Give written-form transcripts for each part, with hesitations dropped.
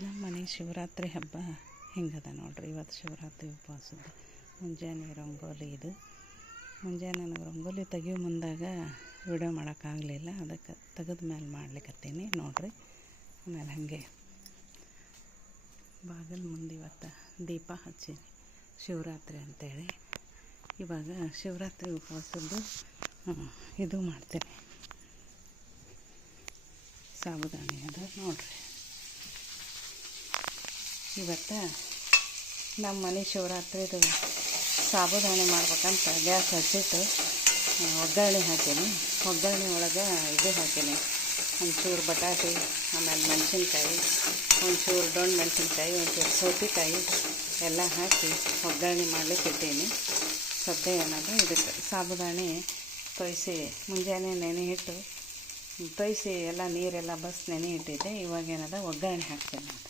ನಮ್ಮ ಮನೆ ಶಿವರಾತ್ರಿ ಹಬ್ಬ ಹಿಂಗದ ನೋಡ್ರಿ. ಇವತ್ತು ಶಿವರಾತ್ರಿ ಉಪವಾಸದ್ದು ಮುಂಜಾನೆ ರಂಗೋಲಿ ಇದು. ಮುಂಜಾನೆ ನನಗೆ ರಂಗೋಲಿ ತೆಗಿಯೋ ಮುಂದಾಗ ವಿಡಿಯೋ ಮಾಡೋಕ್ಕಾಗಲಿಲ್ಲ, ಅದಕ್ಕೆ ತೆಗೆದ ಮೇಲೆ ಮಾಡ್ಲಿಕ್ಕತ್ತೀನಿ ನೋಡ್ರಿ. ಆಮೇಲೆ ಹಾಗೆ ಬಾಗಿಲು ಮುಂದೆ ಇವತ್ತು ದೀಪ ಹಚ್ಚೀನಿ ಶಿವರಾತ್ರಿ ಅಂತೇಳಿ. ಇವಾಗ ಶಿವರಾತ್ರಿ ಉಪವಾಸದ್ದು ಇದು ಮಾಡ್ತೀನಿ, ಸಾಬುದಾನಿ ಅದ ನೋಡ್ರಿ. ಇವತ್ತು ನಮ್ಮ ಮನೆ ಶಿವರಾತ್ರಿದು ಸಾಬುದಾನಿ ಮಾಡ್ಬೇಕಂತ ಗ್ಯಾಸ್ ಹಚ್ಚಿಟ್ಟು ಒಗ್ಗರಣೆ ಹಾಕೀನಿ. ಒಗ್ಗರಣೆ ಒಳಗೆ ಇದು ಹಾಕೀನಿ, ಒಂಚೂರು ಬಟಾಟೆ, ಆಮೇಲೆ ಮೆಣಸಿನ್ಕಾಯಿ, ಒಂಚೂರು ಡೊಣ್ಣ ಮೆಣಸಿನ್ಕಾಯಿ, ಒಂಚೂರು ಸೌತೆಕಾಯಿ ಎಲ್ಲ ಹಾಕಿ ಒಗ್ಗರಣೆ ಮಾಡ್ಲಿಕ್ಕೆ ಇಟ್ಟೀನಿ. ಸದ್ಯ ಏನದು ಇದಕ್ಕೆ ಸಾಬುದಾನಿ ತೊಯ್ಸಿ ಮುಂಜಾನೆ ನೆನೆ ಇಟ್ಟು ತೊಯ್ಸಿ ಎಲ್ಲ ನೀರೆಲ್ಲ ಬಸ್ ನೆನೆ ಇಟ್ಟಿದ್ದೆ. ಇವಾಗೇನದ ಒಗ್ಗರಣೆ ಹಾಕ್ತೀನಿ ನಾನು.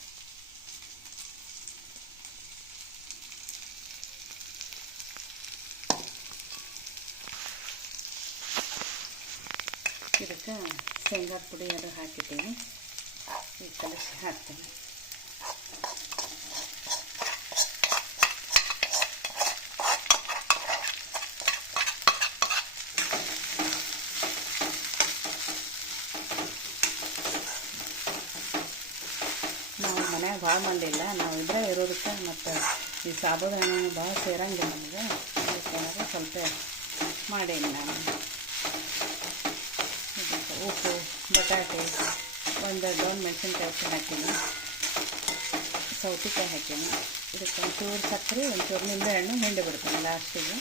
ಇದಕ್ಕೆ ಶೇಂಗಾದ ಪುಡಿ ಅದು ಹಾಕಿದ್ದೀನಿ, ಈ ಕಲಸಿ ಹಾಕ್ತೀನಿ. ನಾವು ಮನ್ಯಾಗ ಭಾಳ ಮಂದಿ ಇಲ್ಲ, ನಾವು ಇದ್ರೆ ಇರೋದಕ್ಕೆ ಮತ್ತು ಈ ಸಾಬುದಾನಿ ಭಾಳ ಸೇರಂಗಿಲ್ಲ ನಮಗೆ, ಅದಕ್ಕೆ ಸ್ವಲ್ಪ ಮಾಡೀನಿ ನಾನು. ಉಪ್ಪು, ಬಟಾಟೆ, ಒಂದು ಡೊಣ್ಣ ಮೆಣಸಿನ್ಕಾಯಿ ಹಾಕೀನಿ, ಸೌತೆಕಾಯಿ ಹಾಕೀನಿ. ಇದಕ್ಕೆ ಒಂಚೂರು ಸಕ್ಕರೆ, ಒಂಚೂರು ನಿಂಬೆಹಣ್ಣು ಹಿಂಡಿ ಬಿಡ್ತೀನಿ ಲಾಸ್ಟಿಗೆ.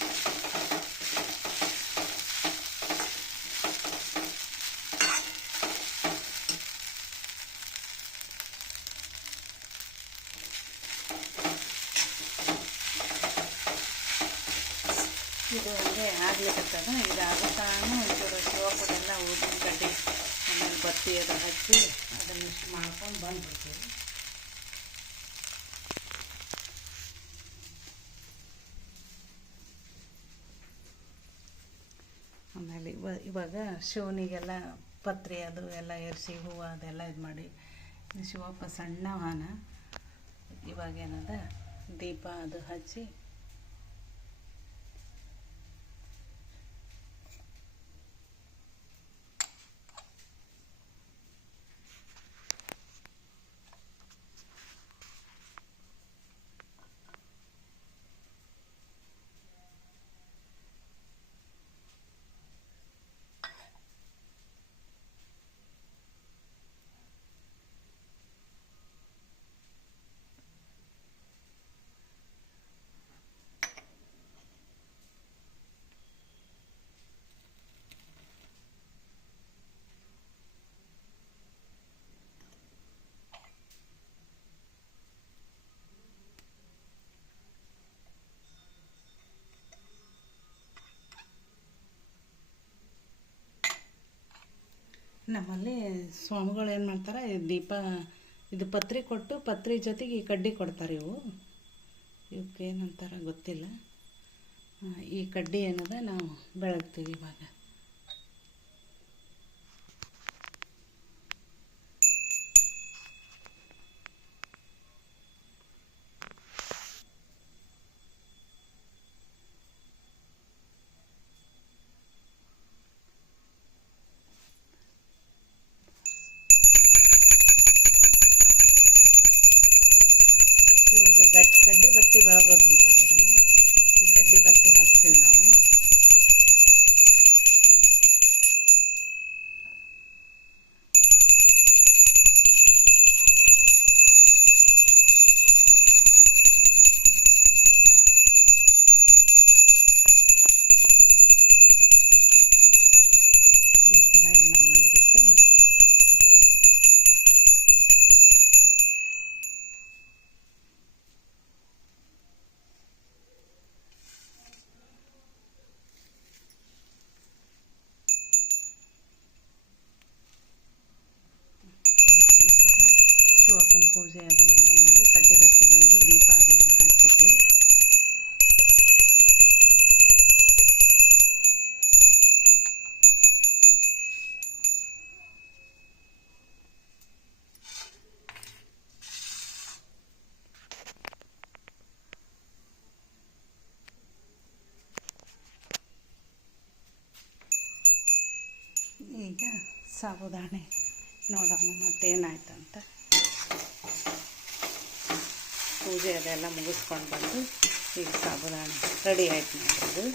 ಇದು ಹಂಗೆ ಆಗ್ಲಿಕ್ಕತ್ತದ. ಇದು ಆಗುತ್ತಾನು ಒಂಚೂರು ಶಿವಪುಡೆಲ್ಲ ಊದಿನ ಕಡ್ಡಿ ಆಮೇಲೆ ಬತ್ತಿ ಅದು ಹಚ್ಚಿ ಅದನ್ನು ಇಷ್ಟು ಮಾಡ್ಕೊಂಡು ಬಂದುಬಿಡ್ತೀವಿ. ಆಮೇಲೆ ಇವಾಗ ಶಿವನಿಗೆಲ್ಲ ಪತ್ರಿ ಅದು ಎಲ್ಲ ಏರಿಸಿ ಹೂವು ಅದೆಲ್ಲ ಇದು ಮಾಡಿ ಶಿವಪ್ಪ ಸಣ್ಣವಾನ. ಇವಾಗೇನದ ದೀಪ ಅದು ಹಚ್ಚಿ ನಮ್ಮಲ್ಲಿ ಸ್ವಾಮಿಗಳು ಏನು ಮಾಡ್ತಾರೆ, ದೀಪ ಇದು ಪತ್ರಿ ಕೊಟ್ಟು ಪತ್ರಿ ಜೊತೆಗೆ ಈ ಕಡ್ಡಿ ಕೊಡ್ತಾರೆ. ಇವಕ್ಕೆ ಏನಂತಾರೆ ಗೊತ್ತಿಲ್ಲ. ಈ ಕಡ್ಡಿ ಏನದ ನಾವು ಬೆಳಗ್ತೀವಿ ಇವಾಗ. ಕಡ್ಡಿ ಬತ್ತಿ ಬೆಳಗೋದು ಅಂತಾರೆ ಇದನ್ನು. ಈ ಕಡ್ಡಿ ಬತ್ತಿ ಹಾಕ್ತೀವಿ ನಾವು. ಈ ಥರ ಎಲ್ಲ ಮಾಡಿಬಿಟ್ಟು ಶಿವಪ್ಪನ ಪೂಜೆ ಅದು ಎಲ್ಲ ಮಾಡಿ ಕಡ್ಡಿ ಬತ್ತಿ ಬೆಳಗಿ ದೀಪ ಅದೆಲ್ಲ ಹಚ್ಚಿರ್ತೀವಿ. ಸಾಬುದಾಣಿ ನೋಡೋಣ ಮತ್ತೇನಾಯ್ತಂತ. ಪೂಜೆ ಅದೆಲ್ಲ ಮುಗಿಸ್ಕೊಂಡು ಬಂದು ಈಗ ಸಾಬುದಾಣಿ ರೆಡಿ ಆಯ್ತು ನೋಡೋದು.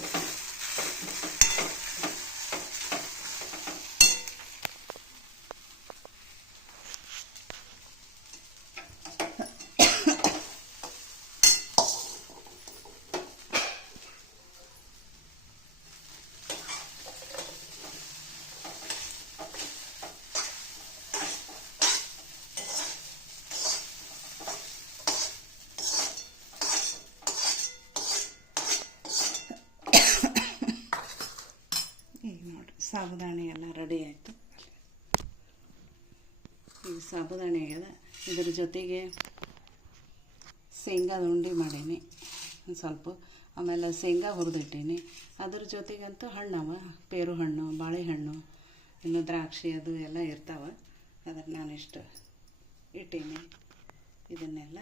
ಈಗ ನೋಡಿರಿ ಸಾಬುದಾಣಿ ಎಲ್ಲ ರೆಡಿ ಆಯಿತು. ಈಗ ಸಾಬುದಾಣಿ ಆಗ್ಯದ. ಇದ್ರ ಜೊತೆಗೆ ಶೇಂಗಾದ ಉಂಡೆ ಮಾಡೀನಿ ಒಂದು ಸ್ವಲ್ಪ, ಆಮೇಲೆ ಶೇಂಗಾ ಹುರಿದಿಟ್ಟೀನಿ. ಅದ್ರ ಜೊತೆಗಂತೂ ಹಣ್ಣವ, ಪೇರು ಹಣ್ಣು, ಬಾಳೆಹಣ್ಣು, ಇನ್ನು ದ್ರಾಕ್ಷಿ ಅದು ಎಲ್ಲ ಇರ್ತಾವೆ. ಅದನ್ನು ನಾನು ಇಷ್ಟು ಇಟ್ಟೀನಿ. ಇದನ್ನೆಲ್ಲ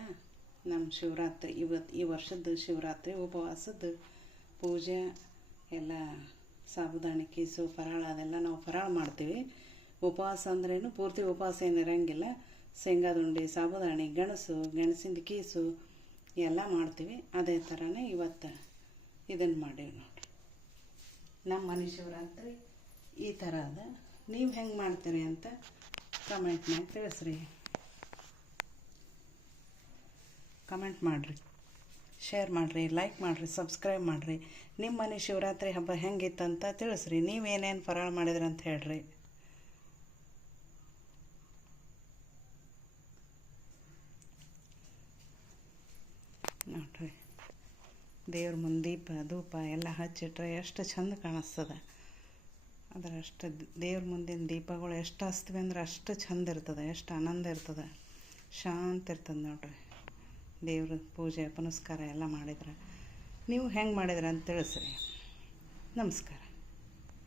ನಮ್ಮ ಶಿವರಾತ್ರಿ ಈ ವರ್ಷದ ಶಿವರಾತ್ರಿ ಉಪವಾಸದ ಪೂಜೆ ಎಲ್ಲ ಸಾಬುದಾಣಿ ಕೀಸು ಫರಾಳ ಅದೆಲ್ಲ ನಾವು ಫರಾಳ ಮಾಡ್ತೀವಿ. ಉಪವಾಸ ಅಂದ್ರೇನು ಪೂರ್ತಿ ಉಪವಾಸ ಏನು ಇರೋಂಗಿಲ್ಲ. ಶೇಂಗಾದ ಉಂಡೆ, ಸಾಬುದಾಣಿ, ಗೆಣಸಿಂದ ಕೀಸು ಎಲ್ಲ ಮಾಡ್ತೀವಿ. ಅದೇ ಥರನೇ ಇವತ್ತು ಇದನ್ನು ಮಾಡೀವಿ ನೋಡಿರಿ. ನಮ್ಮ ಮನೆ ಶಿವರಾತ್ರಿ ಈ ಥರ ಅದ. ನೀವು ಹೆಂಗೆ ಮಾಡ್ತೀರಿ ಅಂತ ಕಮೆಂಟ್ನಾಗ ತಿಳಿಸ್ರಿ. ಕಮೆಂಟ್ ಮಾಡಿರಿ, ಶೇರ್ ಮಾಡಿರಿ, ಲೈಕ್ ಮಾಡಿರಿ, ಸಬ್ಸ್ಕ್ರೈಬ್ ಮಾಡಿರಿ. ನಿಮ್ಮ ಮನೆ ಶಿವರಾತ್ರಿ ಹಬ್ಬ ಹೆಂಗಿತ್ತಂತ ತಿಳಿಸ್ರಿ. ನೀವೇನೇನು ಫರಾಳ ಮಾಡಿದ್ರಿ ಅಂತ ಹೇಳ್ರಿ. ನೋಡ್ರಿ, ದೇವ್ರ ಮುಂದೆ ದೀಪ ಧೂಪ ಎಲ್ಲ ಹಚ್ಚಿಟ್ರೆ ಎಷ್ಟು ಚಂದ ಕಾಣಿಸ್ತದೆ. ಅದರಷ್ಟು ದೇವ್ರ ಮುಂದಿನ ದೀಪಗಳು ಎಷ್ಟು ಹಚ್ತೀವಿ ಅಂದ್ರೆ ಅಷ್ಟು ಚಂದ ಇರ್ತದೆ, ಎಷ್ಟು ಆನಂದ ಇರ್ತದೆ, ಶಾಂತ ಇರ್ತದೆ ನೋಡ್ರಿ. ದೇವ್ರ ಪೂಜೆ ಪುನಸ್ಕಾರ ಎಲ್ಲ ಮಾಡಿದ್ರೆ ನೀವು ಹೆಂಗೆ ಮಾಡಿದ್ರಿ ಅಂತ ತಿಳಿಸ್ರಿ. ನಮಸ್ಕಾರ.